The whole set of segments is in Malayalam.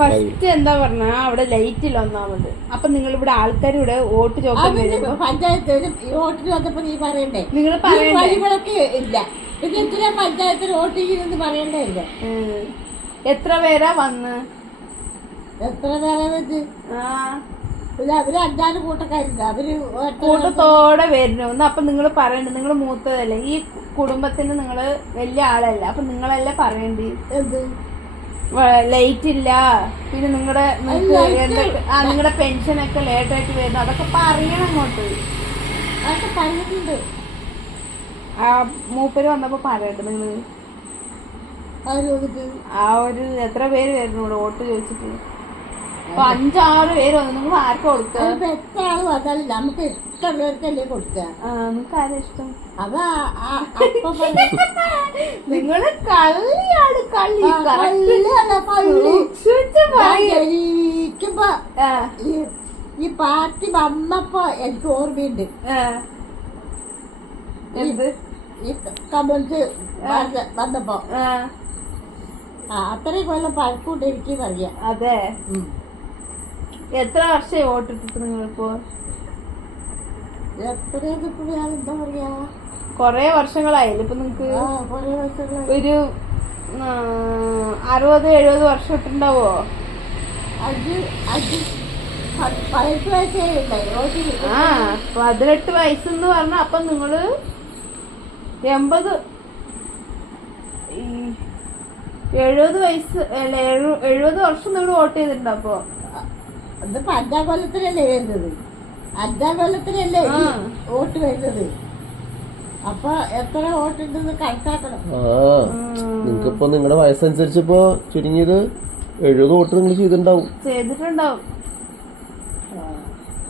ഫസ്റ്റ് എന്താ പറഞ്ഞ അവിടെ ലൈറ്റിൽ ഒന്നാമത്. അപ്പൊ നിങ്ങൾ ഇവിടെ ആൾക്കാർ ഇവിടെ വോട്ട് ചോദിക്കാൻ വരുമ്പോ പഞ്ചായത്ത് വോട്ടിന് വന്നപ്പോ നീ പറയണ്ടേ? നിങ്ങൾ പറയണ്ടേ ഇല്ല. പിന്നെ എത്ര പഞ്ചായത്തിൽ വോട്ട് ചെയ്യുന്നത് പറയണ്ടേ? ഇല്ല. എത്ര പേരാ വന്ന്? എത്ര പേരാ വെച്ച്? അവര് 5-6 കൂട്ടക്കാരുണ്ട്. അവര് കൂട്ടത്തോടെ വരുന്നു. അപ്പൊ നിങ്ങൾ പറയണ്ട, നിങ്ങൾ മൂത്തതല്ലേ, ഈ കുടുംബത്തിന് നിങ്ങള് വലിയ ആളല്ല. അപ്പൊ നിങ്ങളല്ലേ പറയണ്ടി എന്ത് ലൈറ്റ് ഇല്ല, പിന്നെ നിങ്ങളുടെ നിങ്ങളുടെ പെൻഷനൊക്കെ ലേറ്റായിട്ട് വരുന്നു, അതൊക്കെ പറയണം അങ്ങോട്ട്. അതൊക്കെ പറഞ്ഞിട്ടുണ്ട്. മൂപ്പര് വന്നപ്പോ പറയണ്ട നിങ്ങള്. ആ ഒരു എത്ര പേര് വരുന്നു ഇവിടെ വോട്ട് ചോദിച്ചിട്ട്? 5-6 പേര് വന്നു. നിങ്ങൾ ആർക്കും കൊടുക്കുക? എത്ര ആള് വന്നാലും നമുക്ക് ഇഷ്ടമുള്ളവർക്കല്ലേ കൊടുക്കുക. നിങ്ങൾക്ക് ആരും ഇഷ്ടം? അതാ നിങ്ങള് കള്ളിയാണ്. ജനിക്കുമ്പോ ഈ പാർട്ടി വന്നപ്പോ എനിക്ക് ഓർമ്മയുണ്ട്. ഈ കമന്റ് വന്നപ്പോ അത്രയും കൊല്ലം പഴക്കൂട്ട് എനിക്ക് പറയാം. അതെ. എത്ര വർഷമായി വോട്ടിട്ടിട്ട് നിങ്ങളിപ്പോ? എന്താ പറയാ, കൊറേ വർഷങ്ങളായില്ല ഇപ്പൊ നിങ്ങക്ക്? ഒരു 60-70 വർഷം ഇട്ടുണ്ടാവോ? 18 വയസ്സേ. 18 വയസ്സെന്ന് പറഞ്ഞ അപ്പൊ നിങ്ങള് 70 വയസ്സ് അല്ല, 70 വർഷം നിങ്ങൾ വോട്ട് ചെയ്തിട്ടുണ്ടോ? അപ്പൊ അതിപ്പോ 5-ാം കൊല്ലത്തിലല്ലേ വരുന്നത്? 5-ാം കൊല്ലത്തിലല്ലേ വോട്ട് വരുന്നത്? അപ്പൊ എത്ര വോട്ടുണ്ടെന്ന് കണക്കാക്കണം. നിങ്ങൾക്കിപ്പോ നിങ്ങളുടെ വയസ്സനുസരിച്ചിപ്പോ ചുരുങ്ങിയത് 70 വോട്ട് നിങ്ങൾ ചെയ്തിട്ടുണ്ടാവും.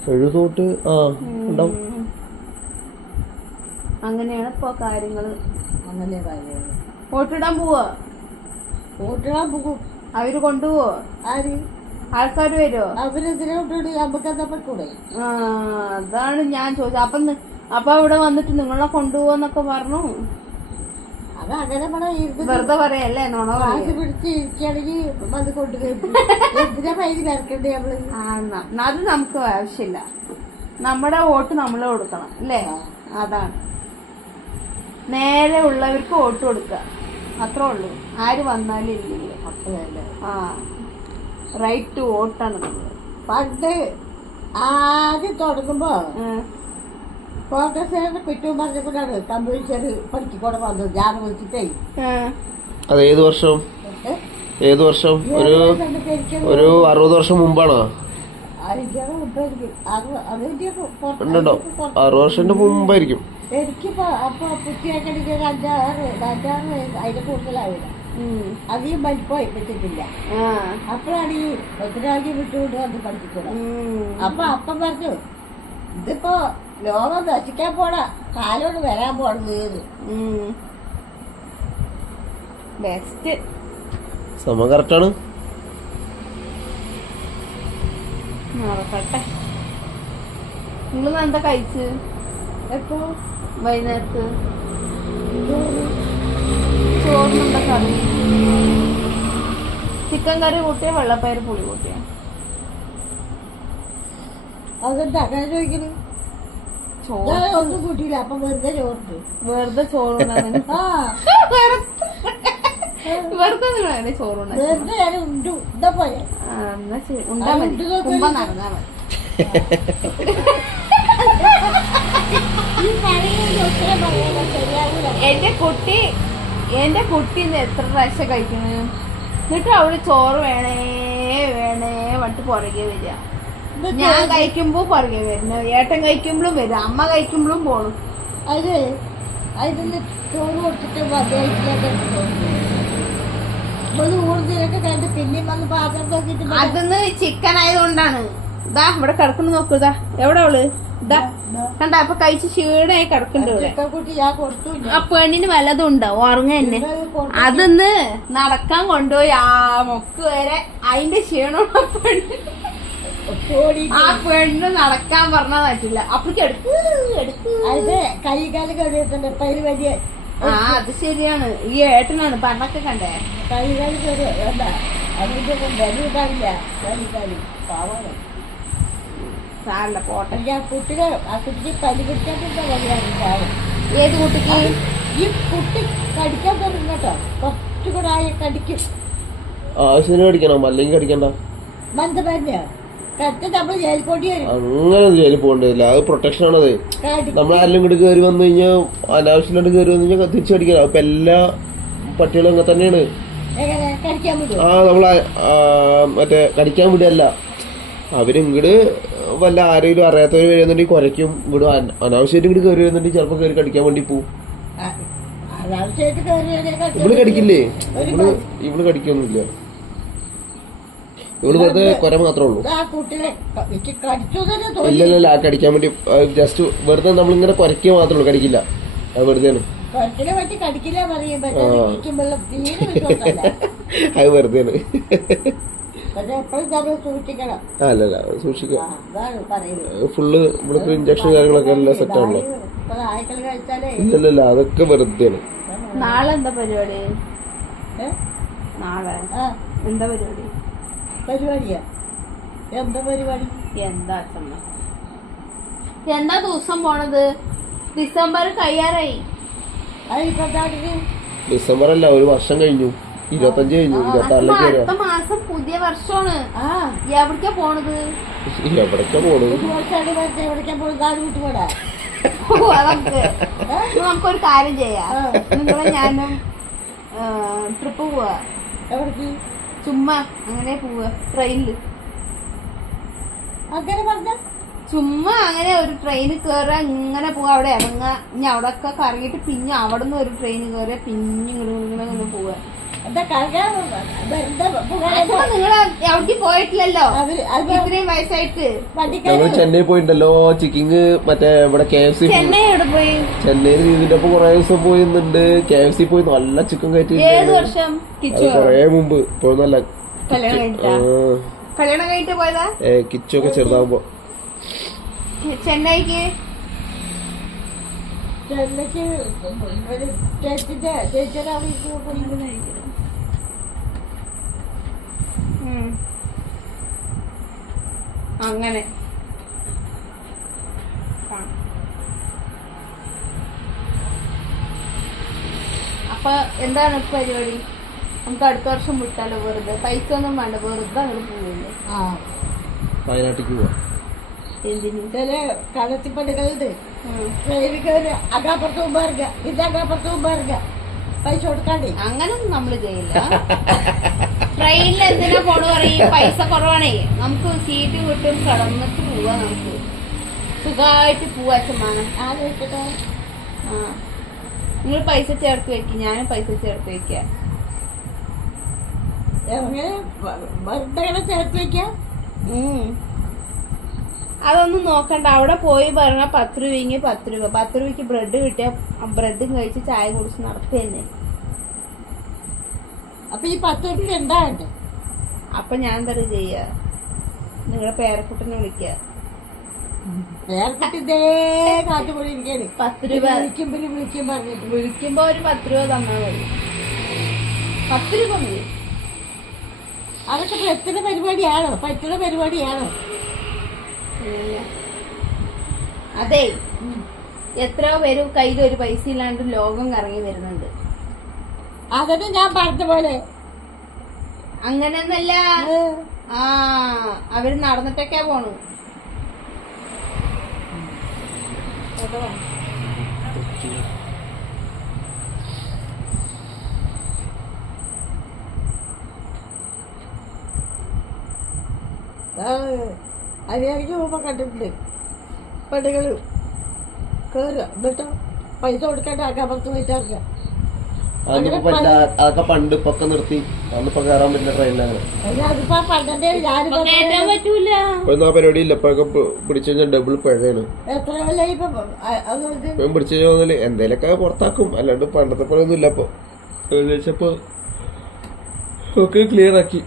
70 വോട്ട് ഉണ്ടാവും. അങ്ങനെയാണ് ഇപ്പൊ കാര്യങ്ങള്. അങ്ങനെ കാര്യങ്ങള്. വോട്ടിടാൻ പോവാ? വോട്ടിടാൻ പോകും. അവര് കൊണ്ടുപോവോ? ആര്? ആൾക്കാര് വരുമോ? അവരെന്തിനാ വിട്ടോടി? നമുക്ക് എന്താ പറ്റൂടെ? അതാണ് ഞാൻ ചോദിച്ചത്. അപ്പൊ ഇവിടെ വന്നിട്ട് നിങ്ങളെ കൊണ്ടുപോന്നൊക്കെ പറഞ്ഞു. അത് അങ്ങനെ വെറുതെ പറയല്ലേ, നോണ പിടിച്ച് ഇരിക്കുകയാണെങ്കിൽ അത് കൊണ്ടുപോയി എന്തിനാ പൈസ വരക്കണ്ടേ നമ്മള്? അത് നമുക്ക് ആവശ്യമില്ല. നമ്മുടെ വോട്ട് നമ്മൾ കൊടുക്കണം അല്ലേ? അതാണ്. നേരെ ഉള്ളവർക്ക് വോട്ട് കൊടുക്കുക, അത്രേ ഉള്ളൂ. ആര് വന്നാലും ഇല്ലല്ലോ. അത്രയല്ലേ. റൈറ്റ് ടു വോട്ടാണ് നമ്മള്. പണ്ട് ആദ്യം തുടങ്ങുമ്പോ കോൺഗ്രസ് കുറ്റവും പറഞ്ഞപ്പോഴാണ് കമ്മ്യൂണിസ്റ്റ് പഠിക്കൂടെ വന്നത്. ഞാൻ വിളിച്ചിട്ടേ. അതേത് വർഷം? ഏത് വർഷം? ഒരു 60 വർഷം മുമ്പാണോ? 60 വർഷത്തിന്റെ മുമ്പായിരിക്കും. എനിക്കിപ്പോ അപ്പൊ കുട്ടിയാക്കണെങ്കിൽ 5-6 അതിന്റെ കൂടുതലാവില്ല. അധികം വലിപ്പമായി പറ്റിട്ടില്ല. അപ്പോഴാണ് ഈ ഒത്തിരി വിട്ടുകൊണ്ട് വന്ന് പഠിപ്പിച്ചത്. അപ്പൊ അപ്പം പറഞ്ഞു, ഇതിപ്പോ ലോകം നശിക്കാൻ പോണ കാലോട് വരാൻ പോണത്. ബെസ്റ്റ്. സമയം കറക്റ്റാണ്. നടക്കട്ടെ. നിങ്ങൾ എന്താ കഴിച്ച്? എപ്പോ? വൈകുന്നേരത്ത് ചോറിനെന്താ കറി? ചിക്കൻ കറി കൂട്ടിയ വെള്ളപ്പയർ പുളി കൂട്ടിയ? അതെന്താ അങ്ങനെ ചോദിക്കണേ? ഒന്നും കൂട്ടിയില്ല. അപ്പൊ വെറുതെ ചോറിട്ട്. വെറുതെ ചോറുണ്ടാ? വെറുതെ നിങ്ങൾ അങ്ങനെ ചോറുണ്ടാ? വെറുതെ ഞാൻ ഉണ്ടു. എന്താ പോലെ ഉണ്ടാ മതി. കുമ്പ നടന്നാ മതി. എന്റെ കുട്ടി ഇന്ന് എത്ര പ്രാവശ്യം കഴിക്കണ്? എന്നിട്ട് അവള് ചോറ് വേണേ വട്ട് പുറകെ വരിക. ഞാൻ കഴിക്കുമ്പോ പുറകെ വരുന്നു, ഏട്ടൻ കഴിക്കുമ്പോഴും വരും, അമ്മ കഴിക്കുമ്പോഴും പോണു. അതിന് ചോറ് കൊടുത്തിട്ട് ഊർജ്ജൊക്കെ കണ്ട് പിന്നെയും വന്ന് പാത്രം നോക്കിട്ട് അതൊന്ന് ചിക്കൻ ആയതുകൊണ്ടാണ്. ഇതാ ഇവിടെ കിടക്കുന്നു, നോക്കൂ. ഇതാ എവിടെ അവള്? ഇതാ കണ്ട, അപ്പൊ കഴിച്ച് ക്ഷീണമായി കിടക്കുന്നുണ്ട് ഇവിടെ. ആ പെണ്ണിന് വല്ലതും ഉണ്ടാവും ഉറങ്ങ തന്നെ. അതൊന്ന് നടക്കാൻ കൊണ്ടുപോയി ആ മൊക്ക് വരെ അതിന്റെ ക്ഷീണം. ആ പെണ്ണ് നടക്കാൻ പറഞ്ഞാൽ പറ്റില്ല. അപ്പഴേക്ക് കൈകാലം കഴിയത്തന്നെ പൈര് വലിയ. അത് ശരിയാണ്. ഈ ഏട്ടനാണ് പണ്ടൊക്കെ കണ്ടേ കൈകാലം അതിന്റെ ബലിയില്ല കളി പാവാണ്. സാരല്ല പോട്ടെ. ആ കുട്ടിക്ക് പലി പിടിക്കാത്ത വഴിയാണ് പാവം. ഏത് കുട്ടിക്ക്? ഈ കുട്ടി കടിക്കാൻ തുടങ്ങി കേട്ടോ. കുറച്ചുകൂടെ ആയ കടിക്കും. ആവശ്യത്തിന് കടിക്കണം, അല്ലെങ്കിൽ കടിക്കണ്ട. മന്ദമല്ല കടിച്ച് നമ്മൾ ജയിൽ കൊണ്ടി വരും. അങ്ങനെ ജയിലിൽ പോകേണ്ടതില്ല, അത് പ്രൊട്ടക്ഷൻ ആണത്. നമ്മളാരെല്ലാം ഇങ്ങോട്ട് കയറി വന്നു കഴിഞ്ഞാൽ അനാവശ്യമായിട്ട് കയറി വന്നു കഴിഞ്ഞാൽ തിരിച്ചു കടിക്കണം. അപ്പൊ എല്ലാ പട്ടികളും അങ്ങനെ തന്നെയാണ്. എങ്ങനെ കടിക്കാൻ വിടും? നമ്മളെ മറ്റേ കടിക്കാൻ വിടല്ല, അവരിങ്ങോട്ട് വല്ല ആരെങ്കിലും അറിയാത്തവര് വരുന്നുണ്ടെങ്കിൽ കുരയ്ക്കും. ഇവിടെ അനാവശ്യമായിട്ട് ഇങ്ങോട്ട് കയറി വരുന്നുണ്ടെങ്കിൽ ചിലപ്പോ കയറി കടിക്കാൻ വേണ്ടി പോവും. ഇവള് കടിക്കില്ലേ? ഇവള് കടിക്കൊന്നുമില്ല, ഇവള് വെറുതെ കുര മാത്രമേ ഉള്ളൂ. ഇല്ലല്ല, കടിക്കാൻ വേണ്ടി ജസ്റ്റ് വെറുതെ നമ്മളിങ്ങനെ കുരയ്ക്കുക മാത്രമേ ഉള്ളൂ, കടിക്കില്ല. അത് വെറുതെയാണ്, അത് വെറുതെയാണ്. അല്ലല്ല, സൂക്ഷിക്കുക. ഫുള്ള് ഇവിടത്തെ ഇഞ്ചക്ഷൻ കാര്യങ്ങളൊക്കെ എല്ലാം സെറ്റ് ആണല്ലോ. ഇല്ലല്ല, അതൊക്കെ വെറുതെയാണ്. നാളെ എന്താ പരിപാടി? നാളെ എന്താ പരിപാടി? പരിപാടിയാ? എന്താ പരിപാടി? എന്താ അച്ഛമ്മ, എന്താ ദിവസം പോണത്? ഡിസംബർ കഴിയാറായി. ഡിസംബർ അല്ല, ഒരു വർഷം കഴിഞ്ഞു. 25 കഴിഞ്ഞു, 26 അടുത്ത മാസം പുതിയ വർഷമാണ്. എവിടേക്കാ പോണത്? എവിടേക്കാ പോണത്? നമുക്കൊരു കാര്യം ചെയ്യാം, നിങ്ങളെ ഞാനും ട്രിപ്പ് പോവാ. എവിടേക്ക്? ചുമ്മാ അങ്ങനെ പോവാ, ട്രെയിനില്. അങ്ങനെ പറഞ്ഞ ചുമ്മാ അങ്ങനെ ഒരു ട്രെയിനിൽ കയറുക, ഇങ്ങനെ പോവാ, അവിടെ ഇറങ്ങുക, ഇനി അവിടെ ഒക്കെ കറങ്ങിയിട്ട് പിന്നെ അവിടെ നിന്ന് ഒരു ട്രെയിൻ കയറുക, പിന്നെ ഇങ്ങനെ പോവാ. നിങ്ങള് എവിടേക്ക് പോയിട്ടില്ലല്ലോ ഇത്രയും വയസ്സായിട്ട്. ചെന്നൈ പോയിട്ടല്ലോ, ചിക്കിങ് മറ്റേ ഇവിടെ KFC. ചെന്നൈ എവിടെ പോയി? ചെന്നൈയിൽ ഇതിന്റെ ഒപ്പം കൊറേ ദിവസം പോയിന്നുണ്ട്. KFC പോയി നല്ല ചിക്കൻ കയറ്റി. ഏത് വർഷം? കൊറേ മുമ്പ് പോയെന്നല്ല, കല്യാണം കഴിഞ്ഞിട്ട് പോയതാ. കിച്ചൊക്കെ ചെറുതാവുമ്പോ. ചെന്നൈക്ക് അങ്ങനെ അപ്പൊ എന്താണ് പരിപാടി? നമുക്ക് അടുത്ത വർഷം വിട്ടാലോ? വെറുതെ പൈസ ഒന്നും വേണ്ട, വെറുതെ അങ്ങോട്ട് പോവില്ലേ? വയനാട്ടിക്ക് പോവാ. എന്തിനു? ചില കടത്തിപ്പണികളുണ്ട്. അകാപ്പുറത്ത് മുമ്പാറുക, ഇത് അകാപ്പുറത്ത് മുമ്പാറുക, പൈസ കൊടുക്കാണ്ടേ. അങ്ങനൊന്നും നമ്മള് ചെയ്യില്ല. ട്രെയിനിൽ എന്തിനാ പോണു പറയും? പൈസ കുറവാണേ, നമുക്ക് സീറ്റ് കിട്ടും, കടന്നിട്ട് പോവാ. നമുക്ക് സുഖമായിട്ട് പോവാ. അച്ഛമ്മാനെ ആലോചിക്കട്ടെ. നിങ്ങൾ പൈസ ചേർത്ത് വെക്കും, ഞാനും പൈസ ചേർത്ത് വെക്കാം. വെറുതെ ചേർത്ത് വെക്കാം. അതൊന്നും നോക്കണ്ട. അവിടെ പോയി പറഞ്ഞ 10 രൂപയെങ്കിൽ 10 രൂപ. 10 രൂപയ്ക്ക് ബ്രെഡ് കിട്ടിയ ബ്രെഡും കഴിച്ച് ചായ കുടിച്ച് നടത്തുക തന്നെ. അപ്പൊ ഈ 10 രൂപ ഉണ്ടാകട്ടെ. അപ്പൊ ഞാൻ എന്താ ചെയ്യാ? നിങ്ങളുടെ പേരക്കുട്ടനെ വിളിക്ക. പേരക്കുട്ടി ഇതേ കാറ്റുപോലെ ഇരിക്കാണ്. 10 രൂപ വിളിക്കുമ്പോ ഒരു 10 രൂപ തന്നാ മതി. 10 രൂപ മതി. അതൊക്കെ പറ്റുന്ന പരിപാടിയാണോ? അതെ, എത്രയോ പേര് കയ്യിൽ ഒരു പൈസ ഇല്ലാണ്ട് ലോകം കറങ്ങി വരുന്നുണ്ട്. അതൊക്കെ ഞാൻ പറഞ്ഞ പോലെ അങ്ങനെയൊന്നല്ല. അവര് നടന്നിട്ടൊക്കെയാ പോണു. അതിലേക്ക് പോകുമ്പോ കണ്ടിട്ടുണ്ട് പെണ്ണുകള് കേറുക, എന്നിട്ട് പൈസ കൊടുക്കാണ്ട് അകപ്പുറത്ത് പോയിട്ടിറങ്ങുക. അതൊക്കെ പണ്ട് ഇപ്പൊക്കെ നിർത്തി. അന്നിപ്പോ കയറാൻ പറ്റുന്ന ട്രെയിനിലാണ്. അതിപ്പോ പണ്ടേ പറ്റൂല. ആ പരിപാടി ഇല്ല. ഇപ്പൊക്കെ പിടിച്ചു കഴിഞ്ഞാൽ ഡബിൾ പിഴയാണ്. എത്ര കൊല്ലായി ഇപ്പൊ പിടിച്ചു കഴിഞ്ഞാൽ എന്തേലൊക്കെ പുറത്താക്കും. അല്ലാണ്ട് പണ്ടത്തെ പോലെ ഒന്നും ഇല്ല. ഇപ്പൊ ഏകദേശപ്പോ ഒക്കെ ക്ലിയർ ആക്കി.